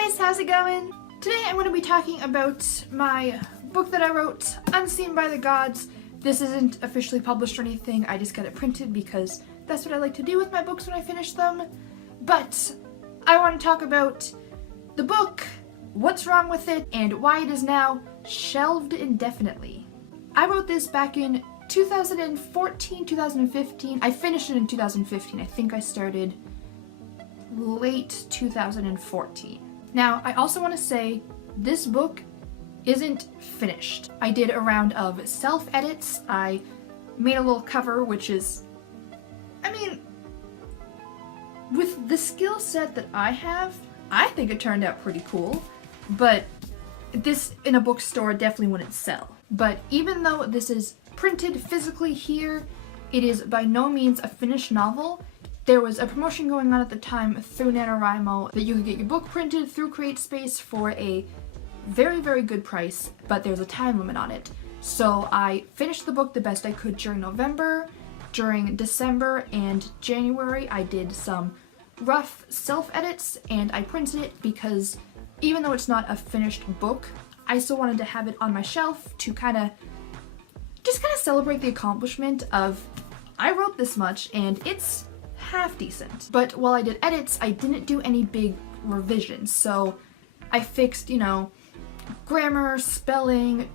guys, how's it going? Today I'm going to be talking about my book that I wrote, Unseen by the Gods. This isn't officially published or anything, I just got it printed because that's what I like to do with my books when I finish them. But I want to talk about the book, what's wrong with it, and why it is now shelved indefinitely. I wrote this back in 2014, 2015. I finished it in 2015. I think I started late 2014. Now, I also want to say this book isn't finished. I did a round of self-edits. I made a little cover, which is, I mean, with the skill set that I have, I think it turned out pretty cool, but this in a bookstore definitely wouldn't sell. But even though this is printed physically here, it is by no means a finished novel. There was a promotion going on at the time through NaNoWriMo that you could get your book printed through CreateSpace for a very, very good price, but there's a time limit on it. So I finished the book the best I could during November. During December and January, I did some rough self-edits and I printed it because even though it's not a finished book, I still wanted to have it on my shelf to kind of celebrate the accomplishment of I wrote this much and it's half decent. But while I did edits, I didn't do any big revisions. So I fixed, grammar, spelling,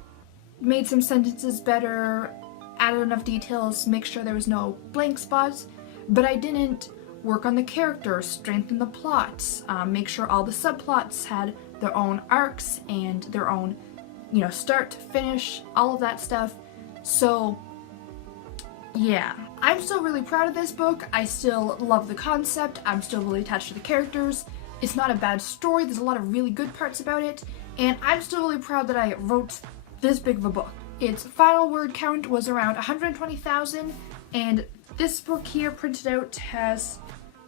made some sentences better, added enough details, make sure there was no blank spots, but I didn't work on the characters, strengthen the plots, make sure all the subplots had their own arcs and their own, start to finish, all of that stuff. So yeah, I'm still really proud of this book. I still love the concept. I'm still really attached to the characters. It's not a bad story. There's a lot of really good parts about it. And I'm still really proud that I wrote this big of a book. Its final word count was around 120,000, and this book here printed out has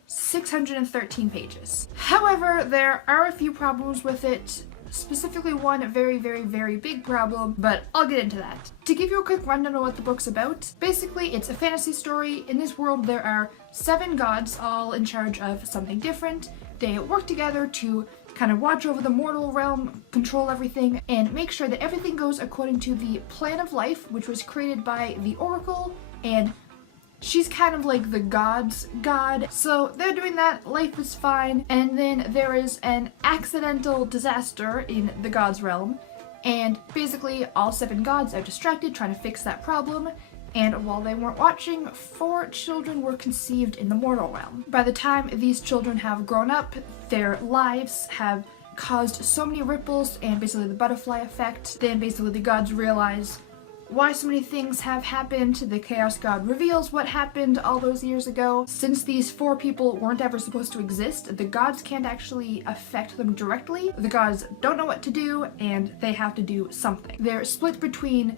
613 pages. However, there are a few problems with it. Specifically one very, very, very big problem, but I'll get into that. To give you a quick rundown of what the book's about, basically it's a fantasy story. In this world there are 7 gods, all in charge of something different. They work together to kind of watch over the mortal realm, control everything, and make sure that everything goes according to the plan of life, which was created by the Oracle, and she's kind of like the god's god. So they're doing that, life is fine, and then there is an accidental disaster in the god's realm, and basically all 7 gods are distracted trying to fix that problem, and while they weren't watching, 4 children were conceived in the mortal realm. By the time these children have grown up, their lives have caused so many ripples and basically the butterfly effect. Then basically the gods realize why so many things have happened. The Chaos God reveals what happened all those years ago. Since these 4 people weren't ever supposed to exist, the gods can't actually affect them directly. The gods don't know what to do, and they have to do something. They're split between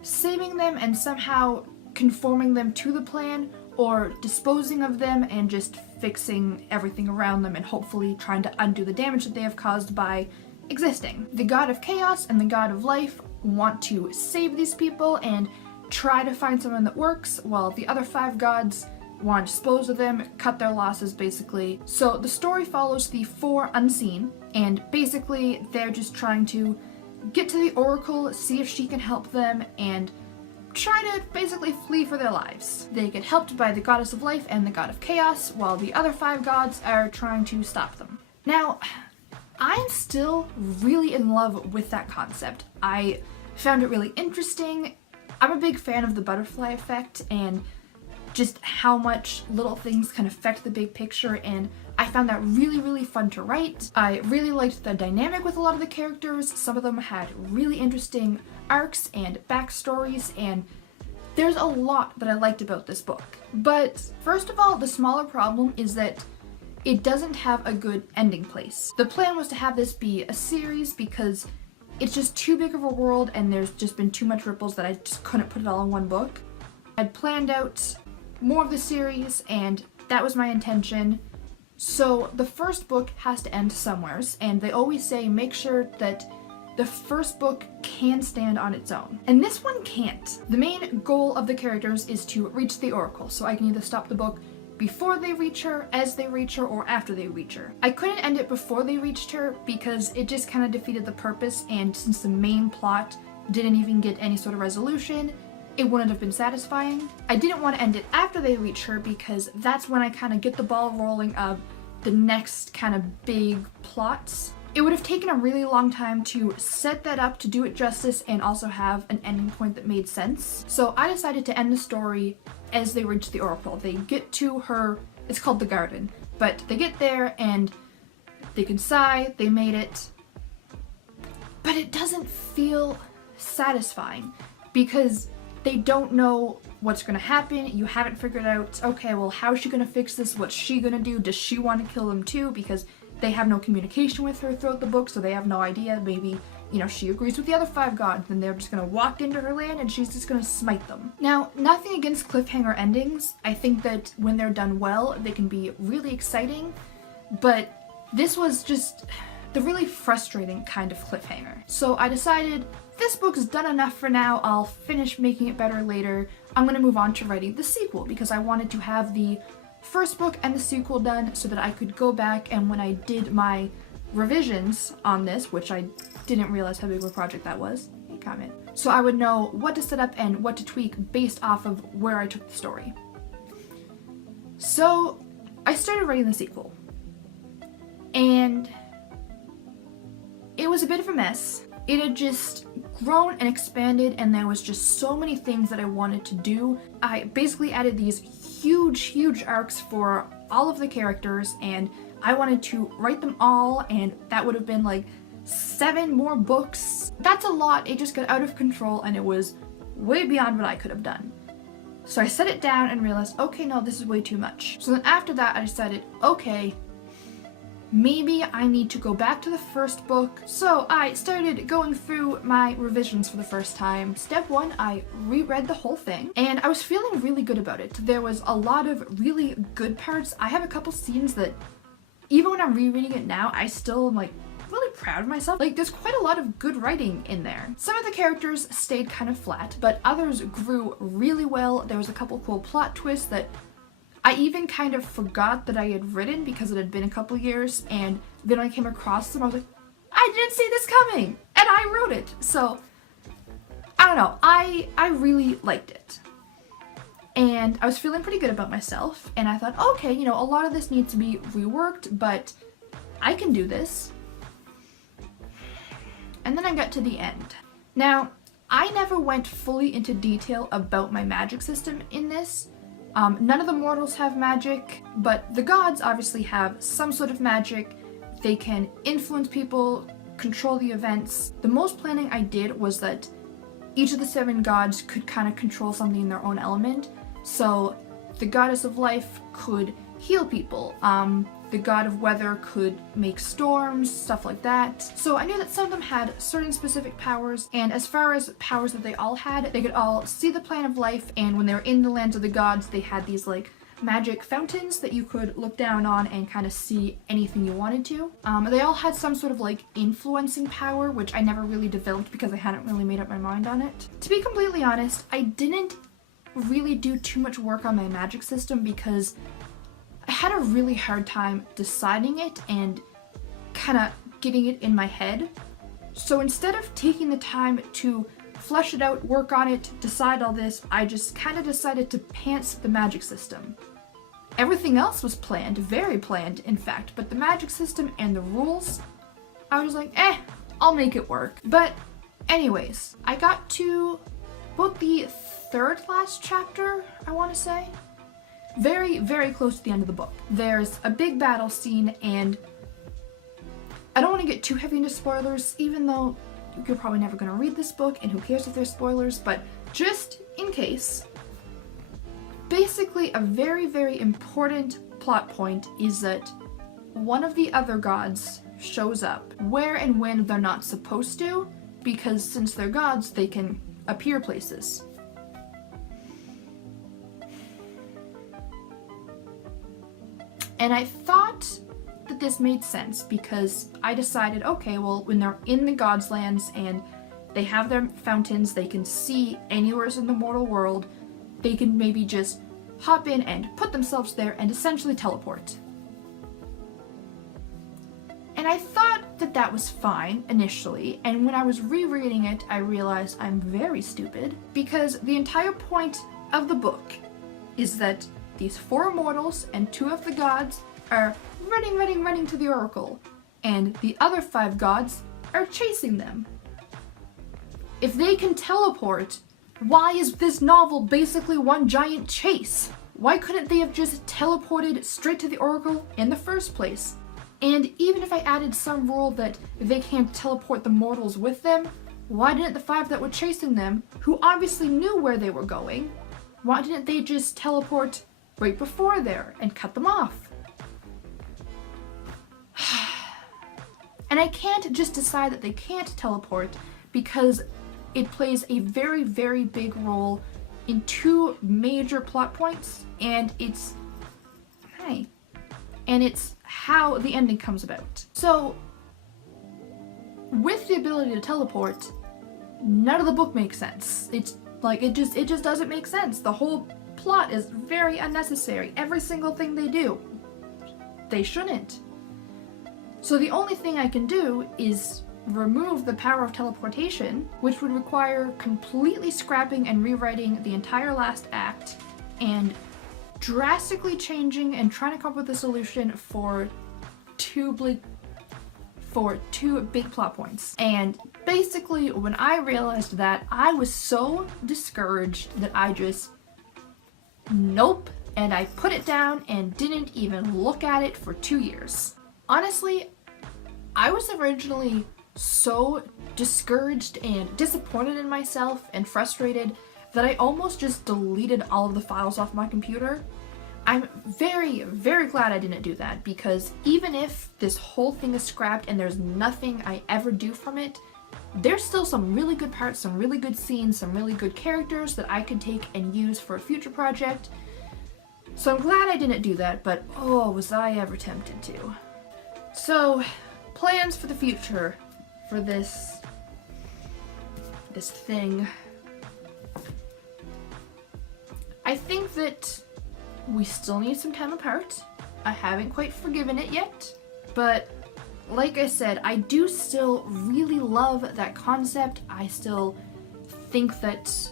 saving them and somehow conforming them to the plan, or disposing of them and just fixing everything around them and hopefully trying to undo the damage that they have caused by existing. The god of chaos and the god of life want to save these people and try to find someone that works, while the other 5 gods want to dispose of them, cut their losses basically. So the story follows the 4 unseen, and basically they're just trying to get to the Oracle, see if she can help them, and try to basically flee for their lives. They get helped by the goddess of life and the god of chaos, while the other 5 gods are trying to stop them. Now, I'm still really in love with that concept. I found it really interesting. I'm a big fan of the butterfly effect and just how much little things can affect the big picture, and I found that really, really fun to write. I really liked the dynamic with a lot of the characters. Some of them had really interesting arcs and backstories, and there's a lot that I liked about this book. But first of all, the smaller problem is that it doesn't have a good ending place. The plan was to have this be a series because it's just too big of a world and there's just been too much ripples that I just couldn't put it all in one book. I'd planned out more of the series and that was my intention. So the first book has to end somewheres, and they always say make sure that the first book can stand on its own. And this one can't. The main goal of the characters is to reach the Oracle, so I can either stop the book before they reach her, as they reach her, or after they reach her. I couldn't end it before they reached her because it just kind of defeated the purpose, and since the main plot didn't even get any sort of resolution, it wouldn't have been satisfying. I didn't want to end it after they reach her because that's when I kind of get the ball rolling of the next kind of big plots. It would have taken a really long time to set that up, to do it justice, and also have an ending point that made sense. So I decided to end the story as they reach the Oracle. They get to her, it's called the garden, but they get there and they can sigh, they made it, but it doesn't feel satisfying because they don't know what's gonna happen. You haven't figured out, okay, well, how's she gonna fix this? What's she gonna do? Does she want to kill them too? Because they have no communication with her throughout the book, so they have no idea. Maybe, you know, she agrees with the other 5 gods, and they're just gonna walk into her land and she's just gonna smite them. Now, nothing against cliffhanger endings. I think that when they're done well, they can be really exciting, but this was just the really frustrating kind of cliffhanger. So I decided, this book is done enough for now, I'll finish making it better later. I'm gonna move on to writing the sequel because I wanted to have the first book and the sequel done so that I could go back, and when I did my revisions on this, which I didn't realize how big of a project that was, comment, so I would know what to set up and what to tweak based off of where I took the story. So I started writing the sequel, and it was a bit of a mess. It had just grown and expanded, and there was just so many things that I wanted to do. I basically added these huge arcs for all of the characters, and I wanted to write them all, and that would have been like 7 more books. That's a lot. It just got out of control, and it was way beyond what I could have done. So I set it down and realized, okay, no, this is way too much. So then after that, I decided, okay, maybe I need to go back to the first book. So I started going through my revisions for the first time. Step 1, I reread the whole thing, and I was feeling really good about it. There was a lot of really good parts. I have a couple scenes that, even when I'm rereading it now, I still am like really proud of myself. Like, there's quite a lot of good writing in there. Some of the characters stayed kind of flat, but others grew really well. There was a couple cool plot twists that I even kind of forgot that I had written because it had been a couple years, and then when I came across them, I was like, I didn't see this coming, and I wrote it. So, I don't know, I really liked it. And I was feeling pretty good about myself, and I thought, okay, you know, a lot of this needs to be reworked, but I can do this. And then I got to the end. Now, I never went fully into detail about my magic system in this. None of the mortals have magic, but the gods obviously have some sort of magic. They can influence people, control the events. The most planning I did was that each of the 7 gods could kind of control something in their own element. So the goddess of life could heal people. The god of weather could make storms, stuff like that. So I knew that some of them had certain specific powers, and as far as powers that they all had, they could all see the plane of life, and when they were in the lands of the gods, they had these like magic fountains that you could look down on and kind of see anything you wanted to. They all had some sort of like influencing power, which I never really developed because I hadn't really made up my mind on it. To be completely honest, I didn't really do too much work on my magic system because I had a really hard time deciding it and kind of getting it in my head. So instead of taking the time to flesh it out, work on it, decide all this, I just kind of decided to pants the magic system. Everything else was planned, very planned in fact, but the magic system and the rules, I was like, I'll make it work. But anyways, I got to about the 3rd last chapter, I want to say. Very close to the end of the book. There's a big battle scene, and I don't want to get too heavy into spoilers, even though you're probably never going to read this book, and who cares if there's spoilers, but just in case, basically a very important plot point is that one of the other gods shows up where and when they're not supposed to, because since they're gods, they can appear places. And I thought that this made sense because I decided, okay, well, when they're in the gods' lands and they have their fountains, they can see anywhere in the mortal world, they can maybe just hop in and put themselves there and essentially teleport. And I thought that that was fine initially, and when I was rereading it, I realized I'm very stupid, because the entire point of the book is that these 4 mortals and 2 of the gods are running to the oracle, and the other 5 gods are chasing them. If they can teleport, why is this novel basically one giant chase? Why couldn't they have just teleported straight to the oracle in the first place? And even if I added some rule that they can't teleport the mortals with them, why didn't the 5 that were chasing them, who obviously knew where they were going, why didn't they just teleport right before there and cut them off? And I can't just decide that they can't teleport because it plays a very, very big role in 2 major plot points, and it's how the ending comes about. So, with the ability to teleport, none of the book makes sense. It's like, it just doesn't make sense. The whole plot is very unnecessary. Every single thing they do, they shouldn't. So the only thing I can do is remove the power of teleportation, which would require completely scrapping and rewriting the entire last act, and drastically changing and trying to come up with a solution for two big plot points. And basically, when I realized that, I was so discouraged that I just, nope, and I put it down and didn't even look at it for 2 years. Honestly, I was originally so discouraged and disappointed in myself and frustrated that I almost just deleted all of the files off my computer. I'm very, very glad I didn't do that, because even if this whole thing is scrapped and there's nothing I ever do from it, there's still some really good parts, some really good scenes, some really good characters that I could take and use for a future project. So I'm glad I didn't do that, but oh, was I ever tempted to. So, plans for the future for this thing. I think that we still need some time apart. I haven't quite forgiven it yet, but like I said, I do still really love that concept. I still think that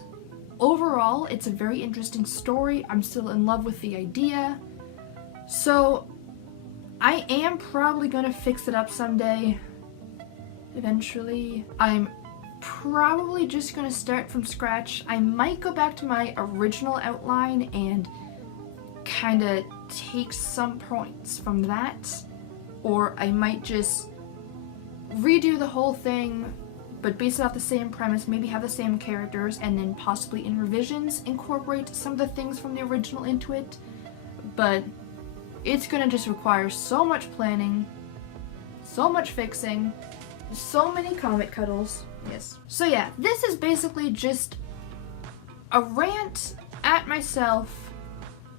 overall it's a very interesting story. I'm still in love with the idea. So I am probably gonna fix it up someday, eventually. I'm probably just gonna start from scratch. I might go back to my original outline and kind of take some points from that, or I might just redo the whole thing but base it off the same premise, maybe have the same characters, and then possibly in revisions incorporate some of the things from the original into it. But it's gonna just require so much planning, so much fixing, so many comic cuddles. Yes. So yeah, this is basically just a rant at myself,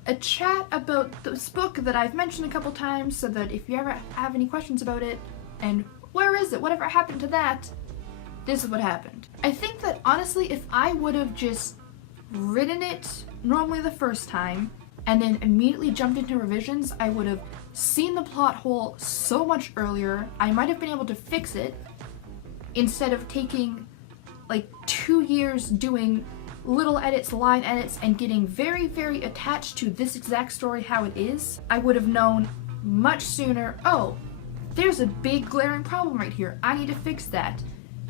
a chat about this book that I've mentioned a couple times, so that if you ever have any questions about it, and where is it, whatever happened to that, this is what happened. I think that honestly, if I would have just written it normally the first time, and then immediately jumped into revisions, I would have seen the plot hole so much earlier. I might have been able to fix it, instead of taking like 2 years doing little edits, line edits, and getting very, very attached to this exact story how it is. I would have known much sooner, oh, there's a big glaring problem right here, I need to fix that.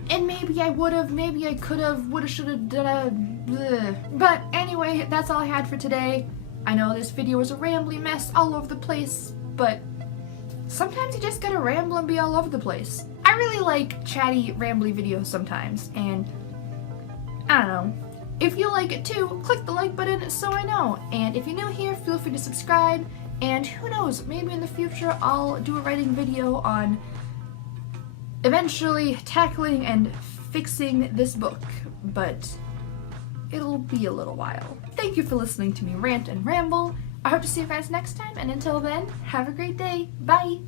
And maybe I would have, maybe I could have, would have, should have, done. But anyway, that's all I had for today. I know this video was a rambly mess all over the place, but sometimes you just gotta ramble and be all over the place. I really like chatty, rambly videos sometimes, and I don't know. If you like it too, click the like button so I know. And if you're new here, feel free to subscribe. And who knows, maybe in the future I'll do a writing video on eventually tackling and fixing this book, but it'll be a little while. Thank you for listening to me rant and ramble. I hope to see you guys next time, and until then, have a great day. Bye!